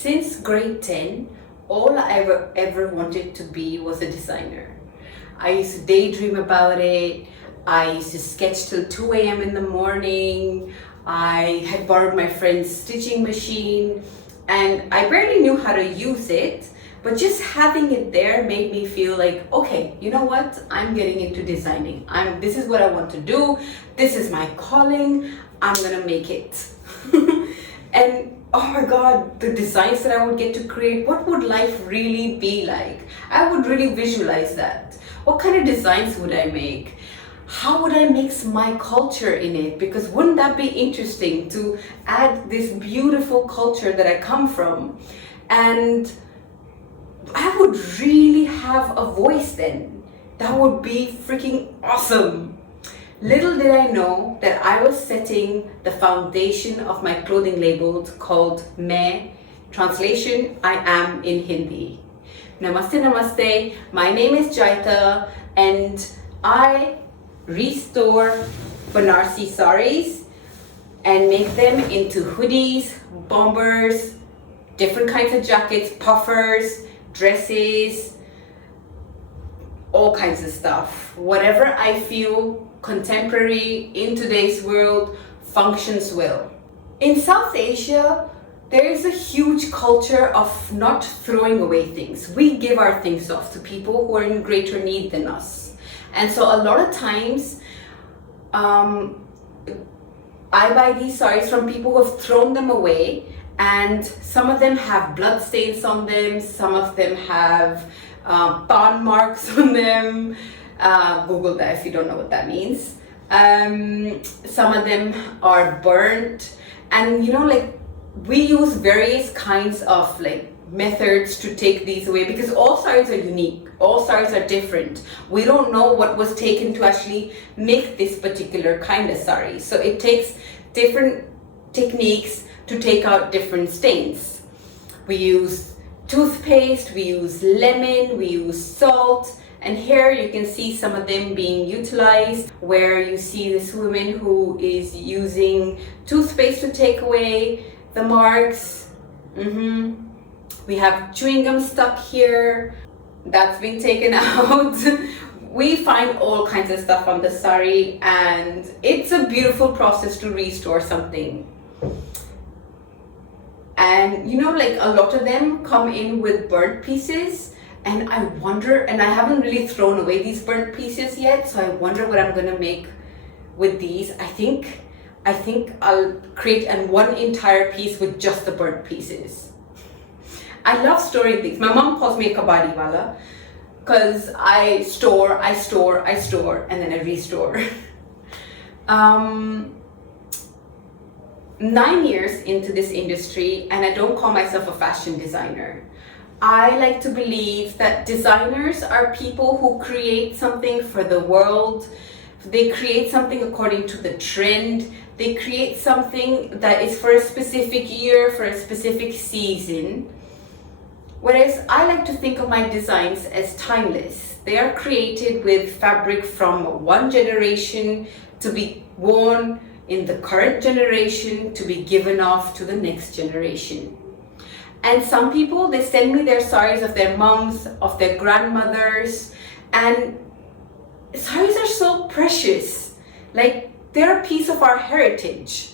Since grade 10, all I ever wanted to be was a designer. I used to daydream about it. I used to sketch till 2 a.m. in the morning. I had borrowed my friend's stitching machine and I barely knew how to use it, but just having it there made me feel like, okay, you know what? I'm getting into designing. This is what I want to do. This is my calling. I'm gonna make it. And oh my God, the designs that I would get to create, what would life really be like? I would really visualize that. What kind of designs would I make? How would I mix my culture in it? Because wouldn't that be interesting to add this beautiful culture that I come from? And I would really have a voice then. That would be freaking awesome. Little did I know that I was setting the foundation of my clothing label called Main, translation, I am in Hindi. Namaste, namaste. My name is Jayeta and I restore Banarsi saris and make them into hoodies, bombers, different kinds of jackets, puffers, dresses, all kinds of stuff. Whatever I feel contemporary in today's world functions well. In South Asia, there is a huge culture of not throwing away things. We give our things off to people who are in greater need than us. And so a lot of times, I buy these saris from people who have thrown them away, and some of them have blood stains on them, some of them have pawn marks on them. Google that if you don't know what that means. Some of them are burnt, and you know, like, we use various kinds of like methods to take these away because all saris are unique, all saris are different. We don't know what was taken to actually make this particular kind of sari, so it takes different techniques to take out different stains. We use toothpaste, we use lemon, we use salt. And here you can see some of them being utilized, where you see this woman who is using toothpaste to take away the marks. We have chewing gum stuck here, that's been taken out. We find all kinds of stuff on the sari, and it's a beautiful process to restore something. And you know, like, a lot of them come in with burnt pieces. And I wonder, and I haven't really thrown away these burnt pieces yet, so I wonder what I'm gonna make with these. I think I'll create one entire piece with just the burnt pieces. I love storing things. My mom calls me a kabadi wala because I store, and then I restore. 9 years into this industry, and I don't call myself a fashion designer. I like to believe that designers are people who create something for the world. They create something according to the trend. They create something that is for a specific year, for a specific season. Whereas I like to think of my designs as timeless. They are created with fabric from one generation to be worn in the current generation, to be given off to the next generation. And some people, they send me their saris of their moms, of their grandmothers, and saris are so precious. Like, they're a piece of our heritage.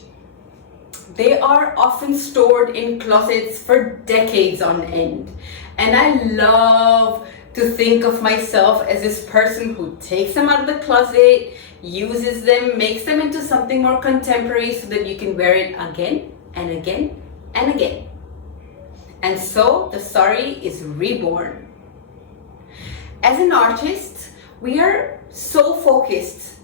They are often stored in closets for decades on end. And I love to think of myself as this person who takes them out of the closet, uses them, makes them into something more contemporary so that you can wear it again and again and again. And so the sari is reborn. As an artist, we are so focused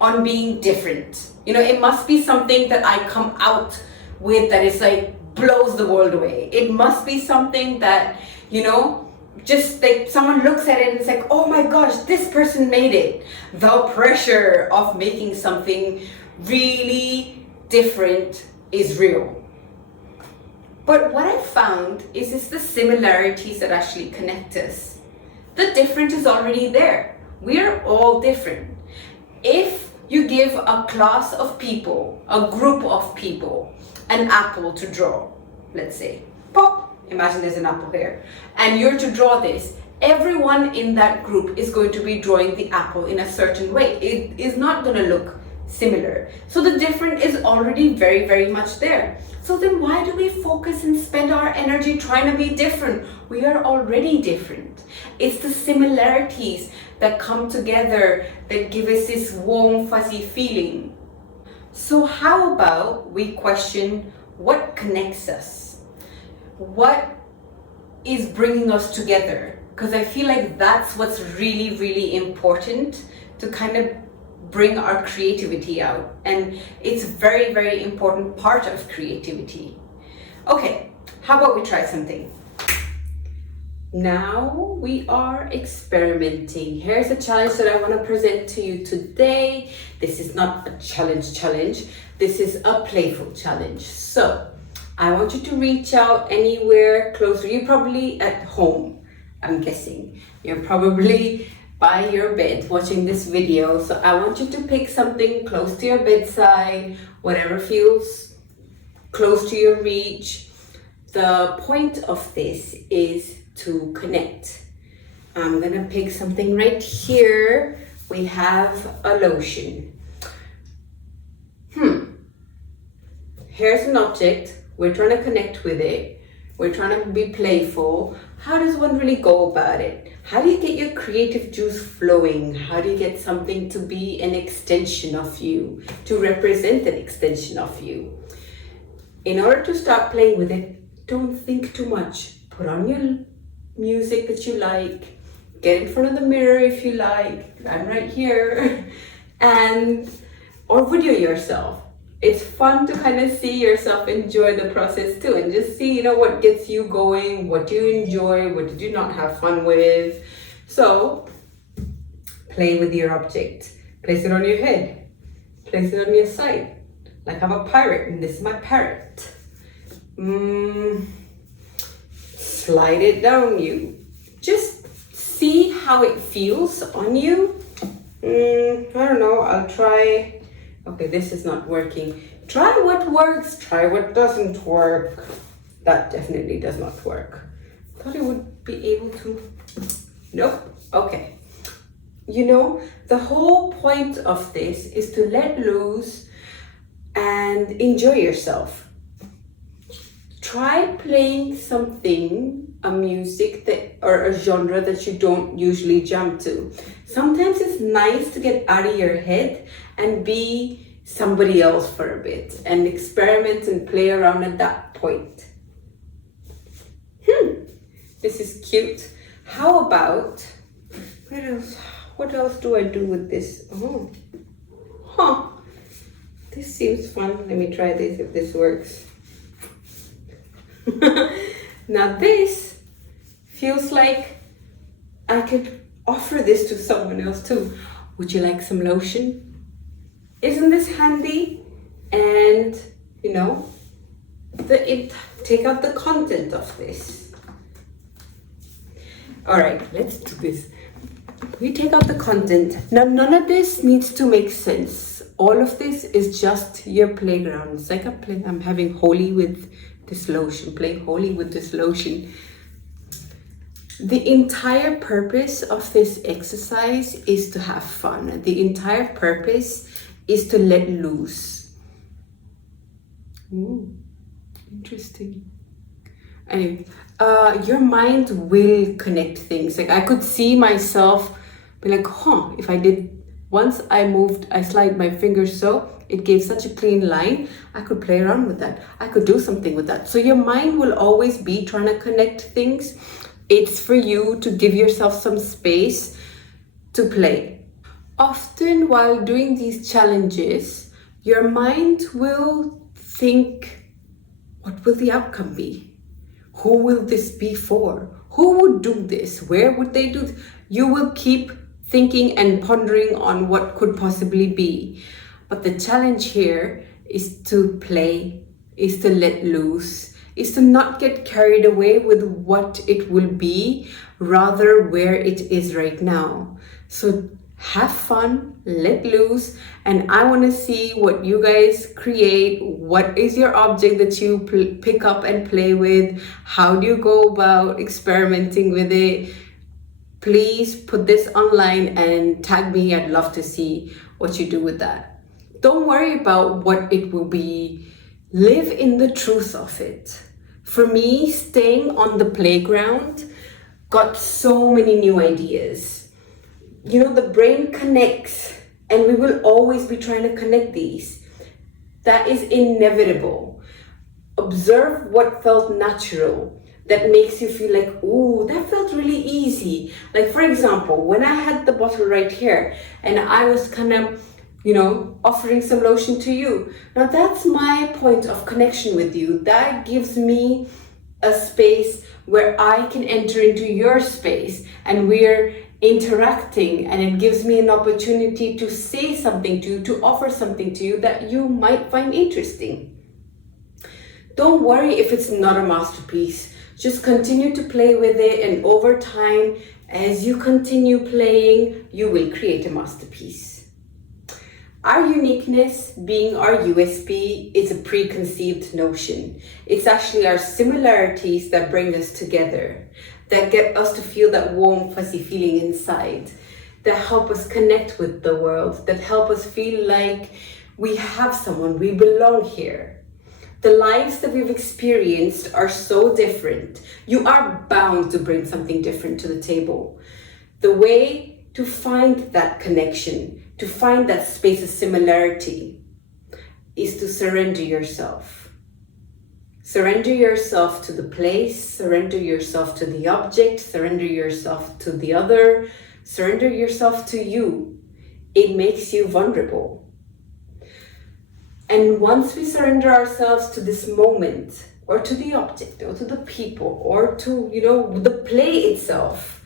on being different. You know, it must be something that I come out with that is like blows the world away. It must be something that, you know, just like someone looks at it and it's like, oh my gosh, this person made it. The pressure of making something really different is real. But what I found is it's the similarities that actually connect us. The different is already there. We're all different. If you give a class of people, a group of people, an apple to draw, let's say, pop, Imagine there's an apple here. And you're to draw this. Everyone in that group is going to be drawing the apple in a certain way. It is not going to look similar. So the difference is already very, very much there. So then why do we focus and spend our energy trying to be different? We are already different. It's the similarities that come together that give us this warm, fuzzy feeling. So how about we question what connects us? What is bringing us together? Because I feel like that's what's really, really important to kind of bring our creativity out. And it's a very, very important part of creativity. Okay, how about we try something? Now we are experimenting. Here's a challenge that I want to present to you today. This is not a challenge. This is a playful challenge. So I want you to reach out anywhere closer. You're probably at home, I'm guessing. You're probably by your bed watching this video. So I want you to pick something close to your bedside, whatever feels close to your reach. The point of this is to connect. I'm gonna pick something right here. We have a lotion. Here's an object. We're trying to connect with it. We're trying to be playful. How does one really go about it? How do you get your creative juice flowing? How do you get something to be an extension of you, to represent an extension of you? In order to start playing with it, don't think too much. Put on your music that you like. Get in front of the mirror if you like. I'm right here. Or video yourself. It's fun to kind of see yourself enjoy the process too, and just see, what gets you going, what do you enjoy, what did you not have fun with. So play with your object. Place it on your head. Place it on your side. Like I'm a pirate and this is my parrot. Slide it down you. Just see how it feels on you. I don't know, I'll try. Okay, this is not working. Try what works, try what doesn't work. That definitely does not work. Thought it would be able to. Nope. Okay. The whole point of this is to let loose and enjoy yourself. Try playing something, a music or a genre that you don't usually jump to. Sometimes it's nice to get out of your head and be somebody else for a bit and experiment and play around at that point. This is cute. How about, what else do I do with this? This seems fun. Let me try this if this works. Now this feels like I could offer this to someone else too. Would you like some lotion? Isn't this handy? And take out the content of this. All right, let's do this. We take out the content. Now none of this needs to make sense. All of this is just your playground. It's like I'm having holy with this lotion, playing holy with this lotion. The entire purpose of this exercise is to have fun. The entire purpose is to let loose. Interesting. Anyway, your mind will connect things. Like I could see myself be like, if I did, once I slide my fingers so, it gave such a clean line. I could play around with that. I could do something with that. So your mind will always be trying to connect things. It's for you to give yourself some space to play. Often while doing these challenges, your mind will think, what will the outcome be? Who will this be for? Who would do this? Where would they do this? You will keep thinking and pondering on what could possibly be. But the challenge here is to play, is to let loose, is to not get carried away with what it will be, rather where it is right now. So have fun, let loose, and I want to see what you guys create. What is your object that you pick up and play with? How do you go about experimenting with it? Please put this online and tag me. I'd love to see what you do with that. Don't worry about what it will be. Live in the truth of it. For me, staying on the playground got so many new ideas. You know, the brain connects, and we will always be trying to connect these. That is inevitable. Observe what felt natural, that makes you feel like, ooh, that felt really easy. Like, for example, when I had the bottle right here and I was kind of, offering some lotion to you. Now that's my point of connection with you. That gives me a space where I can enter into your space and we're interacting, and it gives me an opportunity to say something to you, to offer something to you that you might find interesting. Don't worry if it's not a masterpiece. Just continue to play with it, and over time, as you continue playing, you will create a masterpiece. Our uniqueness, being our USP, is a preconceived notion. It's actually our similarities that bring us together, that get us to feel that warm, fuzzy feeling inside, that help us connect with the world, that help us feel like we have someone, we belong here. The lives that we've experienced are so different. You are bound to bring something different to the table. The way to find that connection, to find that space of similarity, is to surrender yourself. Surrender yourself to the place, surrender yourself to the object, surrender yourself to the other, surrender yourself to you. It makes you vulnerable. And once we surrender ourselves to this moment, or to the object, or to the people, or to, the play itself,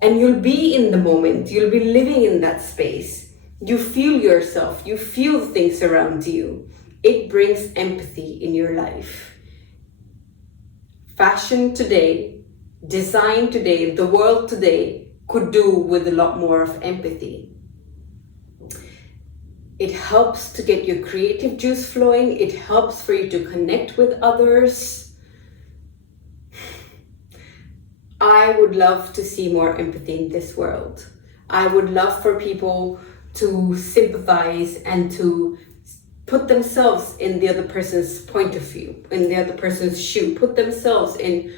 and you'll be in the moment, you'll be living in that space. You feel yourself, you feel things around you. It brings empathy in your life. Fashion today, design today, the world today could do with a lot more of empathy. It helps to get your creative juice flowing. It helps for you to connect with others. I would love to see more empathy in this world. I would love for people to sympathize and to put themselves in the other person's point of view, in the other person's shoe, put themselves in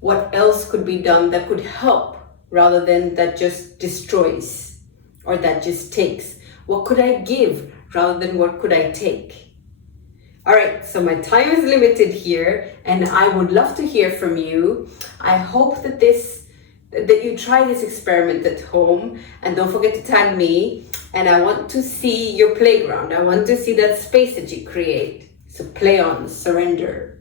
what else could be done that could help rather than that just destroys or that just takes. What could I give rather than what could I take? All right, so my time is limited here and I would love to hear from you. I hope that you try this experiment at home, and don't forget to tag me. And I want to see your playground. I want to see that space that you create. So play on, surrender.